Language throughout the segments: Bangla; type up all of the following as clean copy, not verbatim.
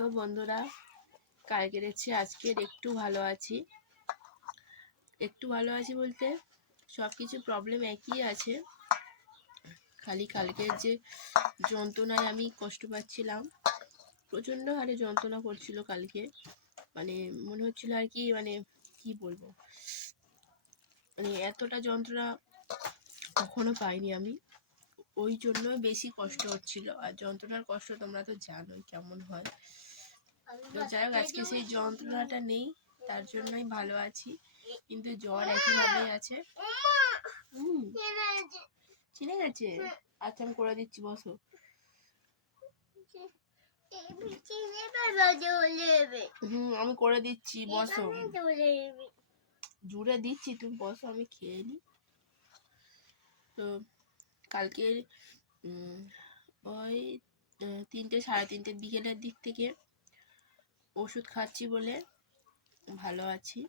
তো বন্ধুরা, কালকের চেয়ে আজকের একটু ভালো আছি। বলতে সব কিছু প্রবলেম একই আছে, খালি কালকের যে যন্ত্রণায় আমি কষ্ট পাচ্ছিলাম, প্রচণ্ড হারে যন্ত্রণা করছিল কালকে। মানে মনে হচ্ছিল আর কি, মানে কি বলবো, মানে এতটা যন্ত্রণা কখনো পাইনি আমি। ওই জন্য বেশি কষ্ট হচ্ছিল। আর যন্ত্রণার কষ্ট তোমরা তো জানোই কেমন হয়। তো যাই হোক, আজকে সেই যন্ত্রণাটা নেই, তার জন্যই ভালো আছি। কিন্তু জ্বর একইভাবেই আছে। চিনে গেছে? আচ্ছা, আমি করে দিচ্ছি, বসো। আমি করে দিচ্ছি, বসো। জুড়ে দিচ্ছি, তুমি বসো, আমি খেয়ে নি। তো কালকের ওই 3টে সাড়ে 3টে বিকেলের দিক থেকে ওষুধ খাচ্ছি বলে ভালো আছি,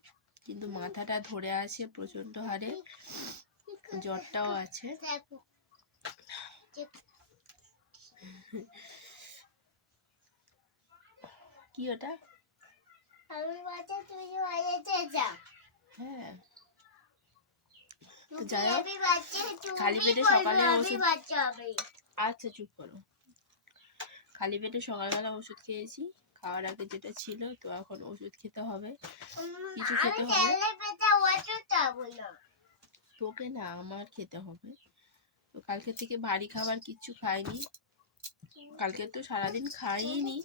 কিন্তু মাথাটা ধরে আছে প্রচণ্ড হারে, জ্বরটাও আছে। কি ওটা? হ্যাঁ, যাই হোক, খালি পেটে সকালে ওষুধ, আচ্ছা চুপ করো। খালি পেটে সকালবেলা ওষুধ খেয়েছি, খাওয়ার আগে যেটা ছিল। তো এখন ওষুধ খেতে হবে, কিছু খেতে হবে। তোকে না, আমার খেতে হবে। তো কালকে থেকে ভারী খাবার কিচ্ছু খাইনি, কালকে তো সারাদিন খাইনি।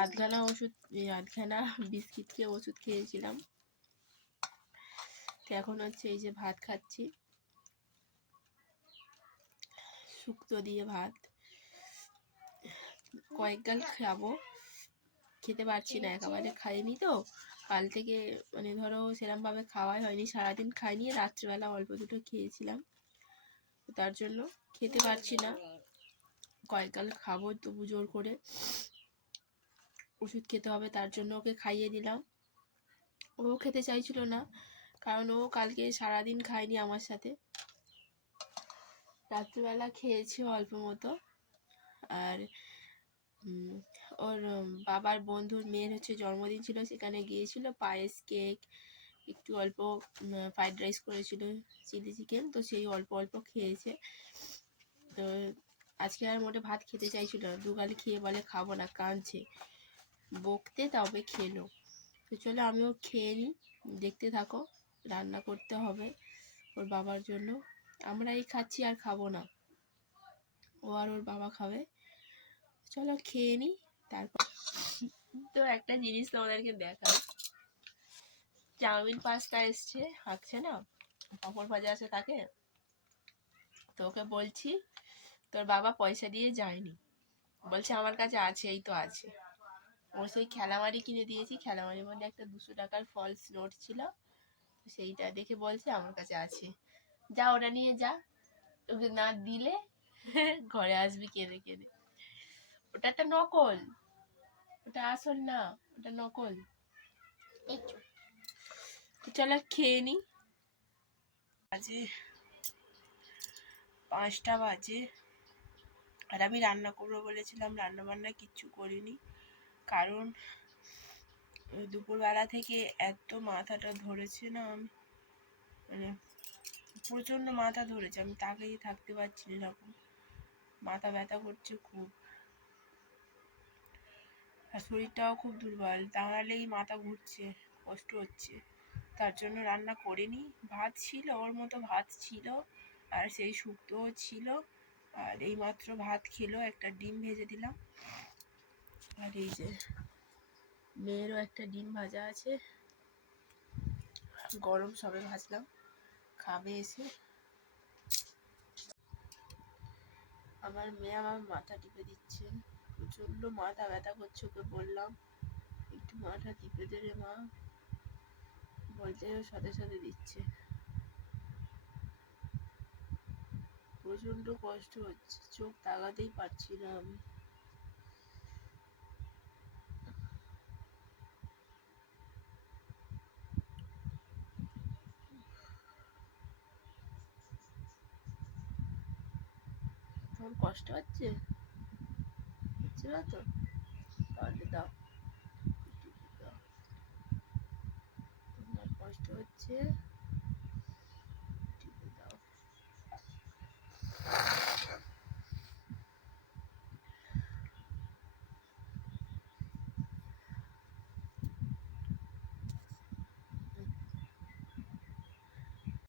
আধখানা বিস্কিট খেয়ে ওষুধ খেয়েছিলাম। তো এখন হচ্ছে এই যে ভাত খাচ্ছি, শুক্তো দিয়ে ভাত। কয়েক গাল খাবো, খেতে পারছি না, একেবারে খাইনি তো কাল থেকে। মানে ধরো সেরকম ভাবে খাওয়াই হয়নি, সারাদিন খাইনি, রাত্রিবেলা অল্প দুটো খেয়েছিলাম, তার জন্য খেতে পারছি না। কয়েক গাল খাবো, তবু জোর করে ওষুধ খেতে হবে, তার জন্য ওকে খাইয়ে দিলাম। ও খেতে চাইছিল না, কারণ ও কালকে সারাদিন খায়নি আমার সাথে, রাত্রিবেলা খেয়েছে অল্প মতো। আর ওর বাবার বন্ধুর মেয়ের হচ্ছে জন্মদিন ছিল, সেখানে গিয়েছিল, পায়েস, কেক, একটু অল্প ফ্রাইড রাইস করেছিল, চিলি চিকেন, তো সেই অল্প অল্প খেয়েছে। তো আজকে আর মোটে ভাত খেতে চাইছিল না, দুগাল খেয়ে বলে খাবো না, কাঁদছে, বকতে তবে খেলো। তো চলো আমিও খেয়ে নিই, দেখতে থাকো। রান্না করতে হবে ওর বাবার জন্য, আমরাই খাচ্ছি আর খাবো না, ও আর ওর বাবা খাবে। চলো খেয়ে নিই, তারপর। তো একটা জিনিস তোমাদেরকে দেখাই, চাউমিন পাস্তা এসছে, হাঁকছে না, পাঁপড় ভাজা আছে তাকে। তো ওকে বলছি তোর বাবা পয়সা দিয়ে যায়নি, বলছে আমার কাছে আছে, এই তো আছে। ও সেই খেলামারি কিনে দিয়েছি, খেলামারির মধ্যে একটা 200 টাকার ফলস নোট ছিল, সেইটা দেখে বলছে আমার কাছে আছে, যা ওটা নিয়ে যা, ওকে না দিলে ঘরে আসবি কেঁদে কেঁদে। ওটা একটা নকল, ওটা আসল না, ওটা নকল। চলো খেয়ে নি। বাজে 5টা বাজে, আর আমি রান্না করবো বলেছিলাম, রান্না বান্না কিচ্ছু করিনি, কারণ দুপুরবেলা থেকে এত মাথাটা ধরেছে না, আমি মানে প্রচণ্ড মাথা ধরেছে, আমি তাকেই থাকতে পারছি না, এরকম মাথা ব্যথা করছে খুব, আর শরীরটাও খুব দুর্বল, দাঁড়ালেই মাথা ঘুরছে, কষ্ট হচ্ছে, তার জন্য রান্না করিনি। ভাত ছিল, ওর মতো ভাত ছিল, আর সেই শুক্তোও ছিল, আর এইমাত্র ভাত খেলো, একটা ডিম ভেজে দিলাম, আর এই যে মেয়েরও একটা ডিম ভাজা আছে, গরম সবে ভাজলাম, খাবে এসে। আমার মেয়ে আমার মাথা টিপে দিচ্ছে, প্রচণ্ড মাথা ব্যথা করছে, ওকে বললাম একটু মাথা টিপে দে রে মা, বলতে সাথে সাথে দিচ্ছে, প্রচণ্ড কষ্ট হচ্ছে, চোখ তাকাতেই পারছি না আমি। তোমার কষ্ট হচ্ছে না তো? তাহলে দাও, দাও। তোমার কষ্ট হচ্ছে।